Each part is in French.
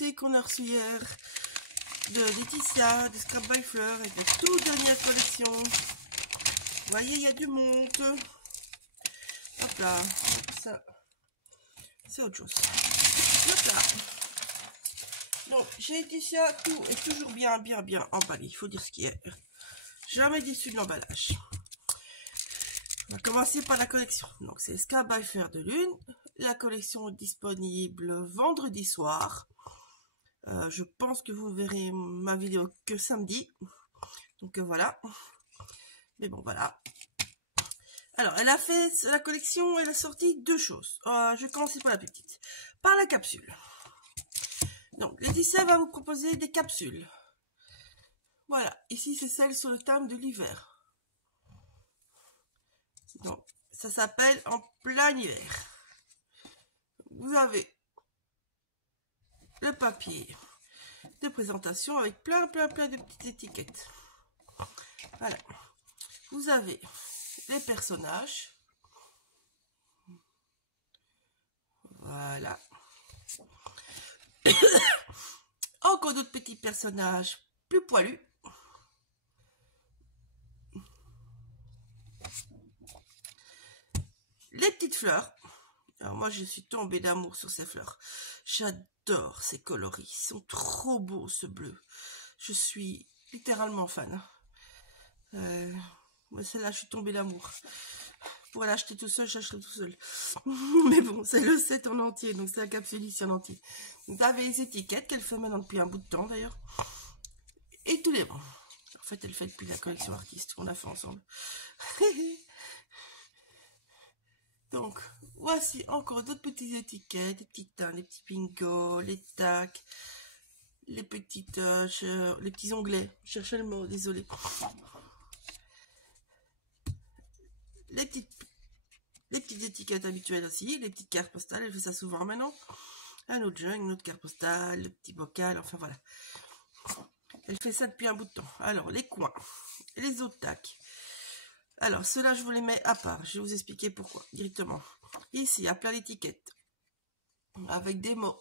beauté qu'on a reçu hier de Laetitia, de Scrap by Fleur, avec la toute dernière collection. Vous voyez, il y a du monde. Hop là, ça, c'est autre chose. Hop là. Donc, chez Laetitia, tout est toujours bien emballé. Il faut dire ce qui est. Jamais déçu de l'emballage. On va commencer par la collection. Donc, c'est Scrap by Fleur de Lune. La collection est disponible vendredi soir. Je pense que vous verrez ma vidéo que samedi. Donc voilà. Mais bon, voilà. Alors, elle a fait la collection, elle a sorti deux choses. Je vais commencer par la petite. Par la capsule. Donc, Laetitia va vous proposer des capsules. Voilà. Ici, c'est celle sur le thème de l'hiver. Donc, ça s'appelle En plein hiver. Vous avez le papier de présentation avec plein de petites étiquettes. Voilà. Vous avez les personnages. Voilà. Encore d'autres petits personnages plus poilus. Les petites fleurs. Alors moi, je suis tombée d'amour sur ces fleurs. J'adore ces coloris. Ils sont trop beaux, ce bleu. Je suis littéralement fan. Celle-là, je suis tombée d'amour. Pour l'acheter tout seul, j'achèterai tout seul. Mais bon, c'est le set en entier. Donc, c'est la capsule ici en entier. Vous avez les étiquettes qu'elle fait maintenant depuis un bout de temps, d'ailleurs. Et tous les bons. En fait, elle fait depuis la collection artiste qu'on a fait ensemble. Donc, voici encore d'autres petites étiquettes, des petits teints, des petits bingos, les tacs, les petites, les petits onglets. Je cherchais le mot, désolé. Les petites étiquettes habituelles aussi, les petites cartes postales, elle fait ça souvent maintenant. Un autre jeu, une autre carte postale, le petit bocal, enfin voilà. Elle fait ça depuis un bout de temps. Alors, les coins, les autres tacs. Alors, ceux-là, je vous les mets à part. Je vais vous expliquer pourquoi, directement. Ici, il y a plein d'étiquettes. Avec des mots.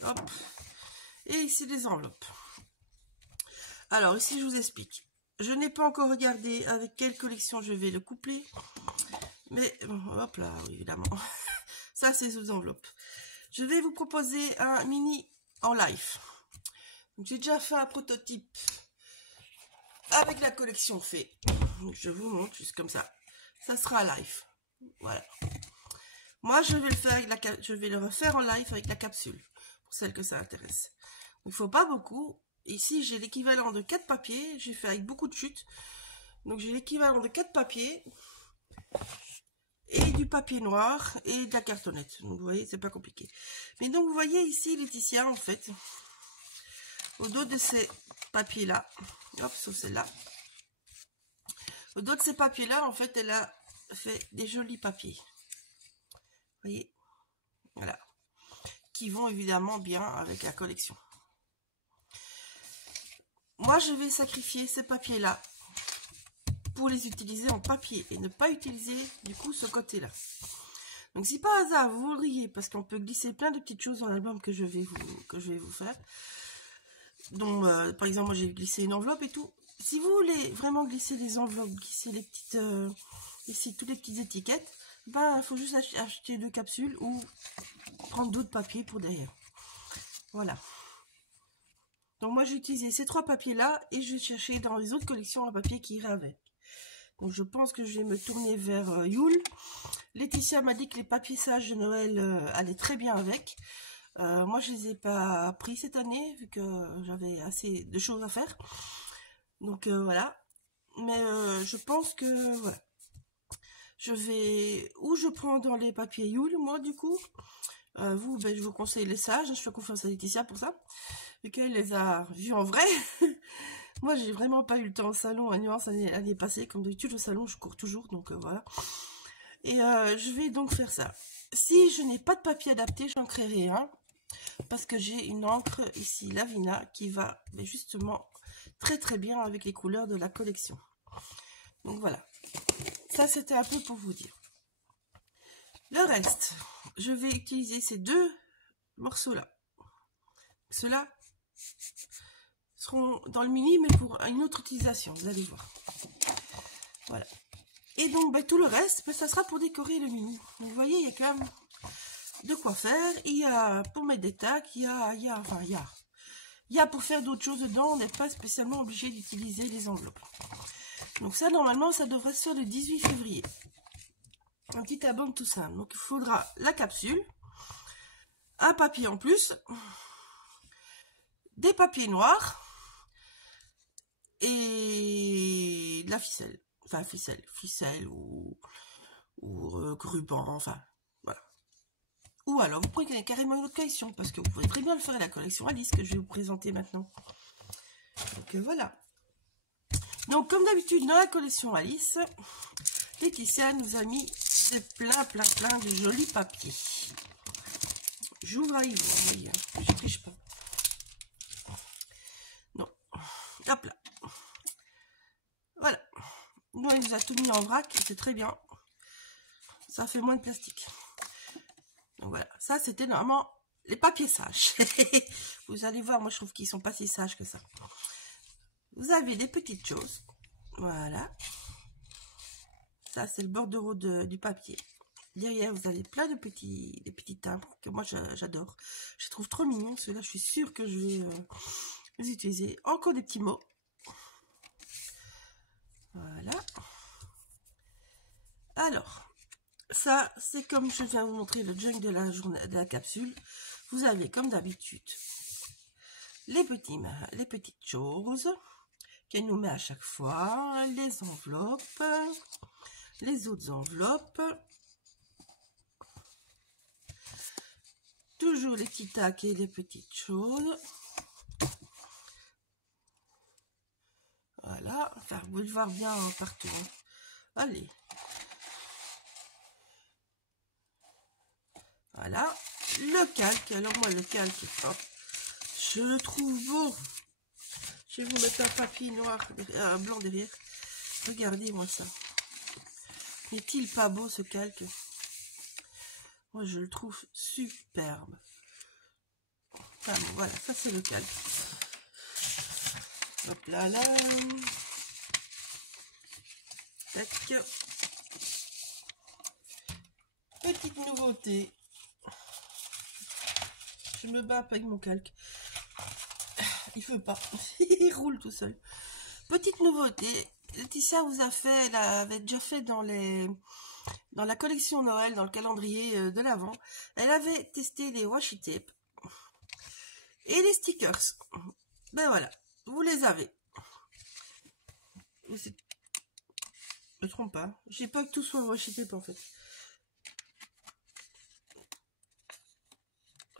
Hop. Et ici, des enveloppes. Alors, ici, je vous explique. Je n'ai pas encore regardé avec quelle collection je vais le coupler. Mais, bon, hop là, évidemment. Ça, c'est sous enveloppe. Je vais vous proposer un mini en live. J'ai déjà fait un prototype avec la collection fait. Je vous montre juste comme ça. Ça sera live. Voilà. Moi, je vais le faire avec je vais le refaire en live avec la capsule. Pour celles que ça intéresse. Il ne faut pas beaucoup. Ici, j'ai l'équivalent de 4 papiers. J'ai fait avec beaucoup de chutes. Donc, j'ai l'équivalent de 4 papiers. Et du papier noir. Et de la cartonnette. Donc, vous voyez, c'est pas compliqué. Mais donc, vous voyez ici, Laetitia, en fait. Au dos de ces papiers-là. Hop, sauf celle-là. Au dos de ces papiers-là, en fait, elle a fait des jolis papiers. Vous voyez? Voilà. Qui vont évidemment bien avec la collection. Moi, je vais sacrifier ces papiers-là pour les utiliser en papier et ne pas utiliser, du coup, ce côté-là. Donc, si par hasard, vous voudriez, parce qu'on peut glisser plein de petites choses dans l'album que je vais vous faire. Donc, par exemple, moi, j'ai glissé une enveloppe et tout. Si vous voulez vraiment glisser les enveloppes, glisser les petites, ici, toutes les petites étiquettes, ben, il faut juste acheter 2 capsules ou prendre d'autres papiers pour derrière. Voilà. Donc, moi, j'ai utilisé ces 3 papiers-là et je vais chercher dans les autres collections un papier qui irait avec. Donc, je pense que je vais me tourner vers Yule. Laetitia m'a dit que les papiers sages de Noël allaient très bien avec. Moi, je les ai pas pris cette année, vu que j'avais assez de choses à faire. Donc, voilà. Mais je pense que, voilà. Je prends dans les papiers Yule, moi, du coup. Vous, ben, je vous conseille les sages. Je fais confiance à Laetitia pour ça. Vu qu'elle les a vus en vrai. Moi, j'ai vraiment pas eu le temps au salon à Nuance l'année passée. Comme d'habitude, au salon, je cours toujours. Donc, voilà. Et je vais donc faire ça. Si je n'ai pas de papier adapté, j'en créerai un. Parce que j'ai une encre ici, Lavina, qui va justement très bien avec les couleurs de la collection. Donc voilà. Ça, c'était un peu pour vous dire. Le reste, je vais utiliser ces 2 morceaux-là. Ceux-là seront dans le mini, mais pour une autre utilisation, vous allez voir. Voilà. Et donc, ben, tout le reste, ben, ça sera pour décorer le mini. Donc, vous voyez, il y a quand même de quoi faire. Il y a pour mettre des tacs, il y a pour faire d'autres choses dedans. On n'est pas spécialement obligé d'utiliser les enveloppes. Donc ça, normalement, ça devrait se faire le 18 février. Un petit album tout simple. Donc, il faudra la capsule, un papier en plus, des papiers noirs et de la ficelle. Enfin, ficelle ou ruban, enfin, voilà. Ou alors, vous prenez carrément une autre collection, parce que vous pouvez très bien le faire à la collection Alice, que je vais vous présenter maintenant. Donc, voilà. Donc, comme d'habitude, dans la collection Alice, Laetitia nous a mis plein de jolis papiers. J'ouvre à vous voyez, je ne triche pas. Non. Hop là. Voilà. Nous, elle nous a tout mis en vrac, c'est très bien. Ça fait moins de plastique. Donc voilà, ça c'était normalement les papiers sages. Vous allez voir, moi je trouve qu'ils sont pas si sages que ça. Vous avez des petites choses. Voilà. Ça c'est le bordereau du papier. Derrière vous avez plein de petits timbres que moi j'adore. Je les trouve trop mignons. Ceux-là je suis sûre que je vais les utiliser. Encore des petits mots. Voilà. Alors, ça c'est comme je viens vous montrer le junk de la capsule. Vous avez comme d'habitude les petites choses qu'elle nous met à chaque fois, les enveloppes, les autres enveloppes, toujours les petits tacs et les petites choses. Voilà, enfin vous pouvez le voir bien partout. Allez. Voilà, le calque. Alors moi le calque, hop, je le trouve beau. Je vais vous mettre un papier noir, blanc derrière. Regardez-moi ça. N'est-il pas beau ce calque? Moi je le trouve superbe. Enfin bon, voilà, ça c'est le calque. Hop là là. Tac. Petite nouveauté. Je me bats avec mon calque. Il ne veut pas. Il roule tout seul. Petite nouveauté. Laetitia vous a fait, elle avait déjà fait dans la collection Noël, dans le calendrier de l'Avent. Elle avait testé les washi tape et les stickers. Ben voilà, vous les avez. Je me trompe pas. J'ai pas que tout soit washi tape en fait.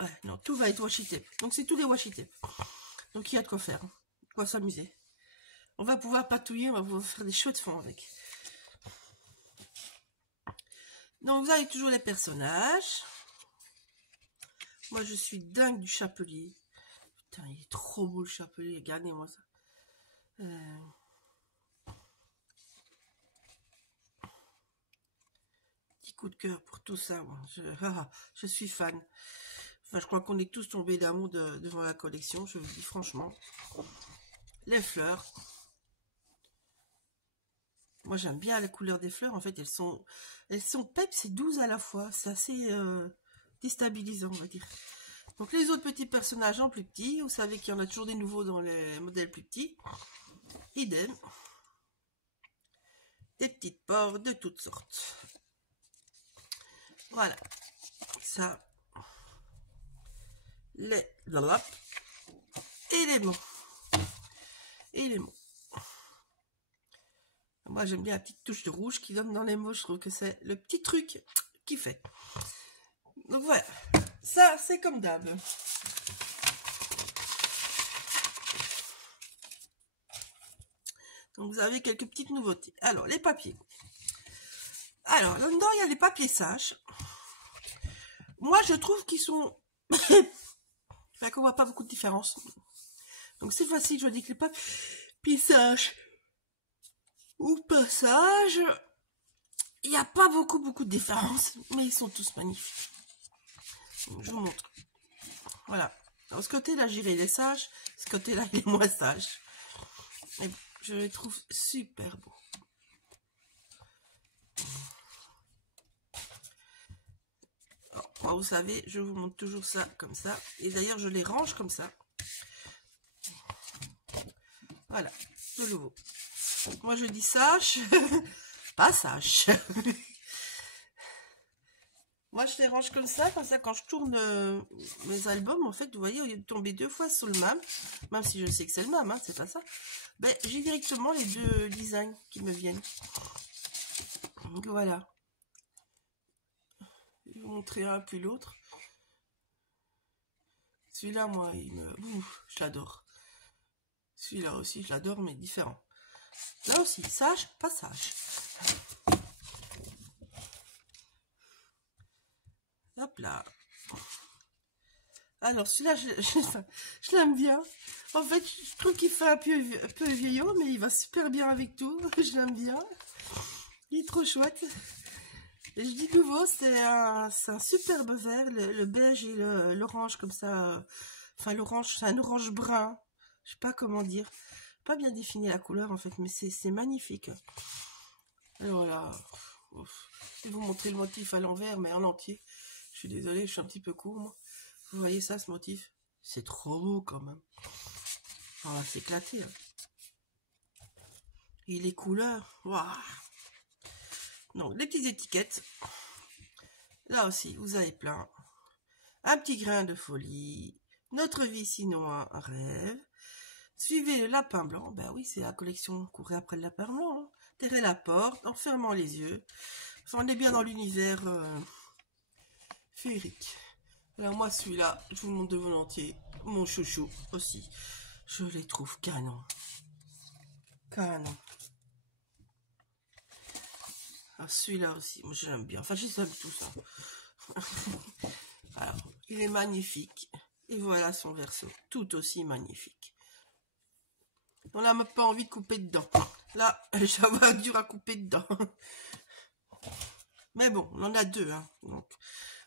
Ouais, non, tout va être washi tape. Donc c'est tous les washi tape. Donc il y a de quoi faire, de quoi s'amuser. On va pouvoir patouiller, on va pouvoir faire des chouettes fonds avec. Donc vous avez toujours les personnages. Moi je suis dingue du chapelier. Putain, il est trop beau le chapelier, regardez-moi ça. Petit coup de cœur pour tout ça. Moi. Je suis fan. Enfin, je crois qu'on est tous tombés d'amour devant la collection, je vous le dis franchement. Les fleurs. Moi, j'aime bien la couleur des fleurs. En fait, elles sont peps et douces à la fois. C'est assez déstabilisant, on va dire. Donc, les autres petits personnages en plus petits. Vous savez qu'il y en a toujours des nouveaux dans les modèles plus petits. Idem. Des petites portes de toutes sortes. Voilà. Ça. Les et les mots. Et les mots. Moi, j'aime bien la petite touche de rouge qui donne dans les mots. Je trouve que c'est le petit truc qui fait. Donc voilà. Ça, c'est comme d'hab. Donc vous avez quelques petites nouveautés. Alors, les papiers. Alors, là-dedans, il y a les papiers sages. Moi, je trouve qu'ils sont... Enfin, qu'on voit pas beaucoup de différence. Donc cette fois-ci, je dis que les papiers sages ou passage, il n'y a pas beaucoup de différence, mais ils sont tous magnifiques. Donc, je vous montre. Voilà. Alors, ce côté-là, j'irai, il est sage. Ce côté-là, il est moins sage. Et je les trouve super beaux. Alors, moi, vous savez, je vous montre toujours ça comme ça. Et d'ailleurs, je les range comme ça. Voilà, de nouveau. Moi, je dis sage, pas sage. Moi, je les range comme ça quand je tourne mes albums, en fait, vous voyez, au lieu de tomber 2 fois sur le même si je sais que c'est le même, hein, c'est pas ça, ben, j'ai directement les 2 designs qui me viennent. Donc, voilà. Je vais vous montrer un puis l'autre. Celui-là, moi, je l'adore. Celui-là aussi, je l'adore, mais différent. Là aussi, sage, pas sage. Hop là. Alors, celui-là, je l'aime bien. En fait, je trouve qu'il fait un peu vieillot, mais il va super bien avec tout. Je l'aime bien. Il est trop chouette. Et je dis nouveau, c'est un superbe vert. Le beige et l'orange comme ça. Enfin, l'orange, c'est un orange brun. Je sais pas comment dire. Pas bien définir la couleur, en fait, mais c'est magnifique. Alors voilà. Je vais vous montrer le motif à l'envers, mais en entier. Je suis désolée, je suis un petit peu court, moi. Vous voyez ça, ce motif? C'est trop beau, quand même. On va s'éclater. Hein. Et les couleurs, waouh! Donc, les petites étiquettes. Là aussi, vous avez plein. Un petit grain de folie. Notre vie, sinon un rêve. Suivez le lapin blanc. Ben oui, c'est la collection Courez après le lapin blanc. Hein. Terrez la porte en fermant les yeux. Enfin, on est bien dans l'univers féerique. Alors moi, celui-là, je vous le montre de volontiers. Mon chouchou aussi. Je les trouve canon. Canon. Alors celui-là aussi, moi je l'aime bien. Enfin, je l'aime tout ça. Alors, il est magnifique. Et voilà son verso. Tout aussi magnifique. On n'a même pas envie de couper dedans. Là, j'avais dur à couper dedans. Mais bon, on en a 2. Hein. Donc,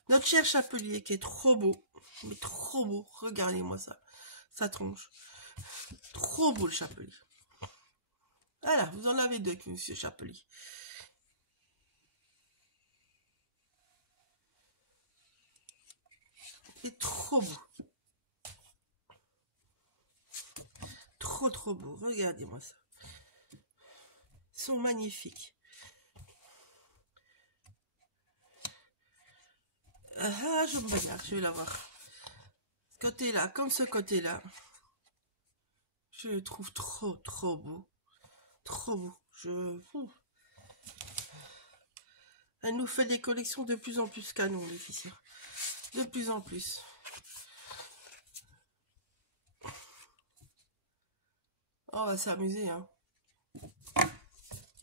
notre cher chapelier qui est trop beau. Mais trop beau. Regardez-moi ça. Sa tronche. Trop beau le chapelier. Voilà, vous en avez 2 avec monsieur Chapelier. C'est trop beau. Trop beau. Regardez-moi ça. Ils sont magnifiques. Ah, je me bagarre, je vais la voir. Ce côté-là, comme ce côté-là. Je le trouve trop beau. Trop beau. Elle nous fait des collections de plus en plus canon, Laetitia. De plus en plus. On va s'amuser, hein.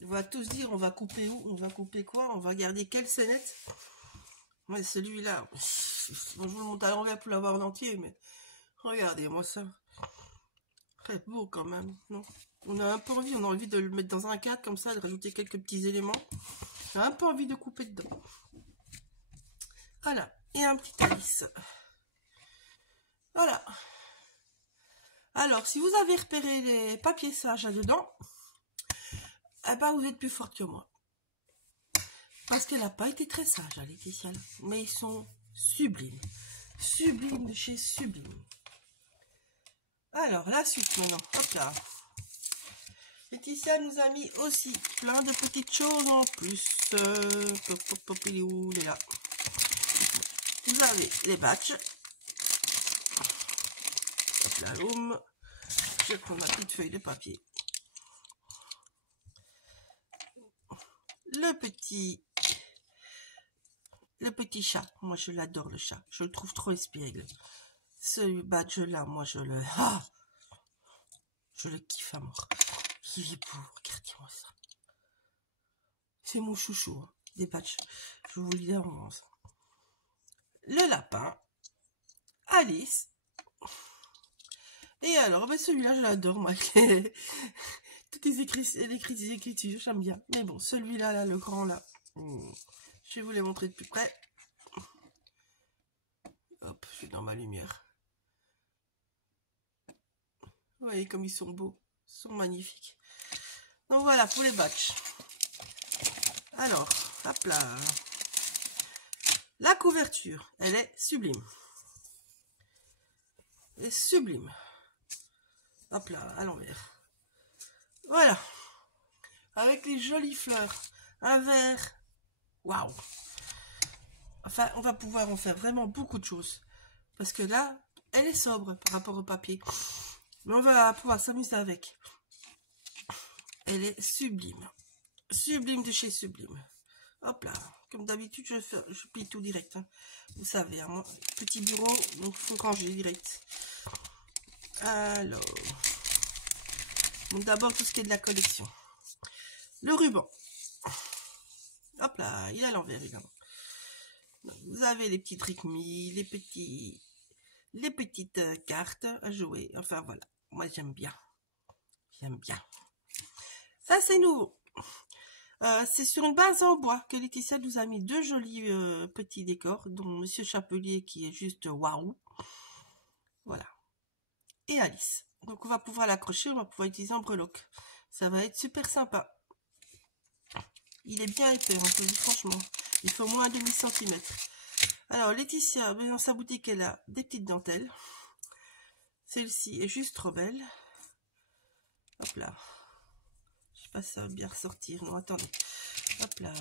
On va tous dire, on va couper où? On va couper quoi? On va garder quelle scénette? Ouais, celui-là. Bon, je vous le montre à l'envers pour l'avoir en entier, mais regardez-moi ça. Très beau quand même, non? On a un peu envie, on a envie de le mettre dans un cadre comme ça, de rajouter quelques petits éléments. On a un peu envie de couper dedans. Voilà, et un petit Alice. Voilà. Alors, si vous avez repéré les papiers sages là-dedans, eh ben, vous êtes plus forte que moi. Parce qu'elle n'a pas été très sage, hein, Laetitia. Mais ils sont sublimes. Sublimes de chez Sublime. Alors, la suite maintenant. Hop là. Laetitia nous a mis aussi plein de petites choses en plus. Il est où? Il est là. Vous avez les batchs. Hop là, l'homme. Je vais prendre ma petite feuille de papier. Le petit chat. Moi, je l'adore, le chat. Je le trouve trop inspiré. Ce badge-là, moi, je le kiffe à mort. Il est beau. Regardez-moi ça. C'est mon chouchou. Hein. Des badges. Je vous le dis en avance. Le lapin. Alice. Et alors, ben celui-là, je l'adore, moi. Toutes les écritures, j'aime bien. Mais bon, celui-là, là, le grand, là. Je vais vous les montrer de plus près. Hop, je suis dans ma lumière. Vous voyez comme ils sont beaux, ils sont magnifiques. Donc voilà pour les batchs. Alors, hop là. La couverture, elle est sublime. Elle est sublime. Hop là, à l'envers. Voilà. Avec les jolies fleurs. Un vert. Waouh. Enfin, on va pouvoir en faire vraiment beaucoup de choses. Parce que là, elle est sobre par rapport au papier. Mais on va pouvoir s'amuser avec. Elle est sublime. Sublime de chez Sublime. Hop là. Comme d'habitude, je plie tout direct. Hein. Vous savez, hein, moi, petit bureau, donc il faut ranger direct. Alors. Donc d'abord, tout ce qui est de la collection. Le ruban. Hop là, il est à l'envers, évidemment. Vous avez les petits trick-me, les petites cartes à jouer. Enfin, voilà. Moi, j'aime bien. J'aime bien. Ça, c'est nouveau. C'est sur une base en bois que Laetitia nous a mis deux jolis petits décors, dont Monsieur Chapelier qui est juste waouh. Voilà. Et Alice. Donc, on va pouvoir l'accrocher, on va pouvoir utiliser un breloque. Ça va être super sympa. Il est bien épais, on peut dire franchement. Il faut au moins un demi-centimètre. Alors, Laetitia, dans sa boutique, elle a des petites dentelles. Celle-ci est juste trop belle. Hop là. Je sais pas si ça va bien ressortir. Non, attendez. Hop là.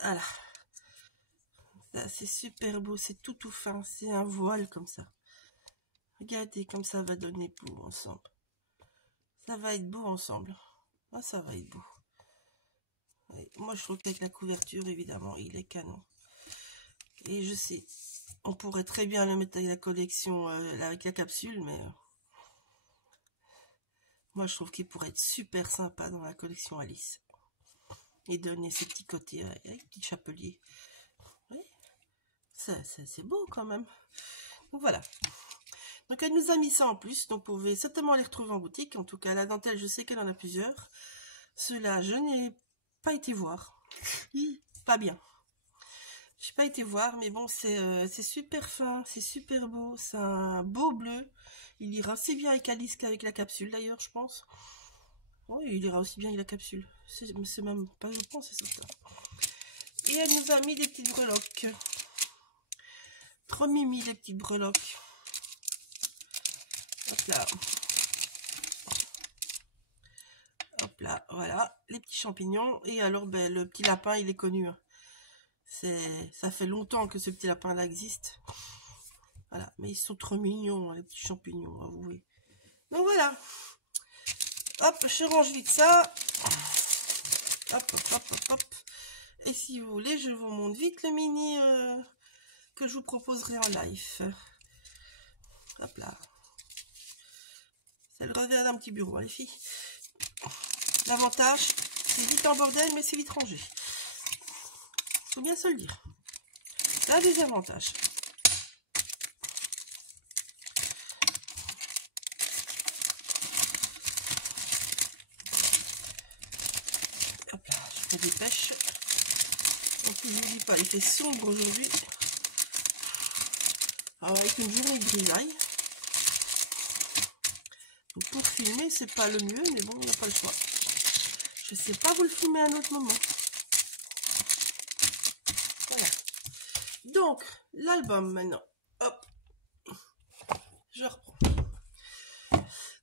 Voilà. Ça, c'est super beau. C'est tout fin. C'est un voile comme ça. Regardez comme ça va donner beau ensemble. Ça va être beau ensemble. Ah, ça va être beau. Et moi, je trouve qu'avec la couverture, évidemment, il est canon. Et je sais, on pourrait très bien le mettre avec la collection, avec la capsule, mais moi, je trouve qu'il pourrait être super sympa dans la collection Alice. Et donner ses petits côtés avec petit chapelier. Oui, c'est beau quand même. Donc voilà. Donc elle nous a mis ça en plus, donc vous pouvez certainement les retrouver en boutique. En tout cas, la dentelle, je sais qu'elle en a plusieurs. Ceux-là, je n'ai pas été voir. Pas bien. Je n'ai pas été voir, mais bon, c'est super fin, c'est super beau. C'est un beau bleu. Il ira assez bien avec Alice qu'avec la capsule d'ailleurs, je pense. Oui, il ira aussi bien avec la capsule. C'est même pas, je pense, c'est ça. Et elle nous a mis des petites breloques. Trop mimi, les petites breloques. Hop là. Hop là, voilà, les petits champignons. Et alors, ben, le petit lapin, il est connu. Hein. Ça fait longtemps que ce petit lapin-là existe. Voilà, mais ils sont trop mignons, les petits champignons, avouez. Donc voilà. Hop, je range vite ça. Hop, hop, hop, hop, hop. Et si vous voulez, je vous montre vite le mini que je vous proposerai en live. Hop là. C'est le revers d'un petit bureau, hein, les filles. L'avantage, c'est vite en bordel, mais c'est vite rangé. Faut bien se le dire. C'est un des avantages. Hop là, je me dépêche. Donc, je ne vous dis pas, il fait sombre aujourd'hui. Alors, avec une journée de grisaille. Donc, pour filmer, c'est pas le mieux, mais bon, on n'a pas le choix. Je sais pas vous le filmer à un autre moment. Voilà. Donc, l'album maintenant. Hop. Je reprends.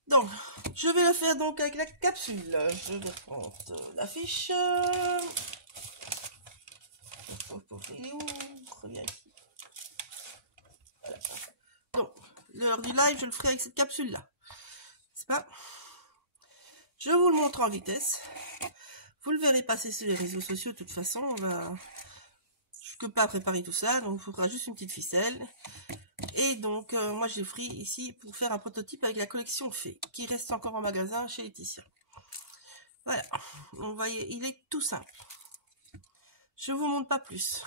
Donc, je vais le faire donc avec la capsule. Je vais prendre l'affiche. Il est où? Reviens ici. Voilà. Donc, l'heure du live, je le ferai avec cette capsule-là. C'est pas. Je vous le montre en vitesse. Vous le verrez passer sur les réseaux sociaux de toute façon. Je ne peux pas préparer tout ça, donc il faudra juste une petite ficelle. Et donc, moi j'ai pris ici pour faire un prototype avec la collection Fée, qui reste encore en magasin chez Laetitia. Voilà, vous voyez, il est tout simple. Je vous montre pas plus.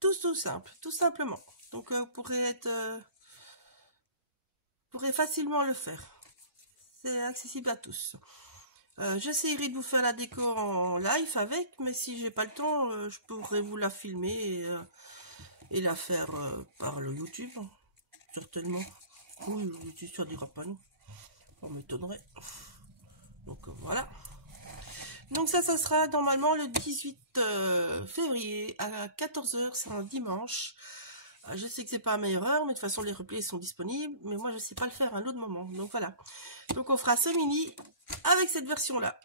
Tout simple, tout simplement. Donc, vous pourrez facilement le faire. C'est accessible à tous. J'essaierai de vous faire la déco en live avec, mais si j'ai pas le temps, je pourrais vous la filmer et la faire par le YouTube. certainement. Oui, je suis sur des grands panneaux. On m'étonnerait. Donc voilà. Donc ça sera normalement le 18 février à 14 h, c'est un dimanche. Je sais que c'est pas la meilleure heure, mais de toute façon les replays sont disponibles. Mais moi je sais pas le faire à un autre moment. Donc voilà. Donc on fera ce mini avec cette version-là.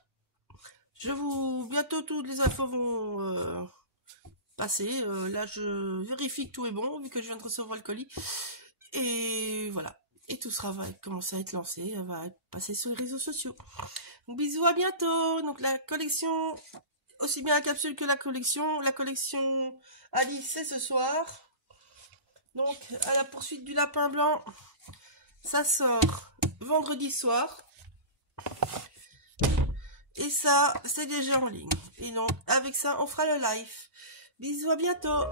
Bientôt toutes les infos vont passer. Là je vérifie que tout est bon, vu que je viens de recevoir le colis. Et voilà. Et tout va commencer à être lancé, va être passé sur les réseaux sociaux. Donc, bisous, à bientôt. Donc la collection, aussi bien la capsule que la collection Alice, c'est ce soir. Donc à la poursuite du lapin blanc, ça sort vendredi soir. Et ça, c'est déjà en ligne. Et donc avec ça, on fera le live. Bisous, à bientôt.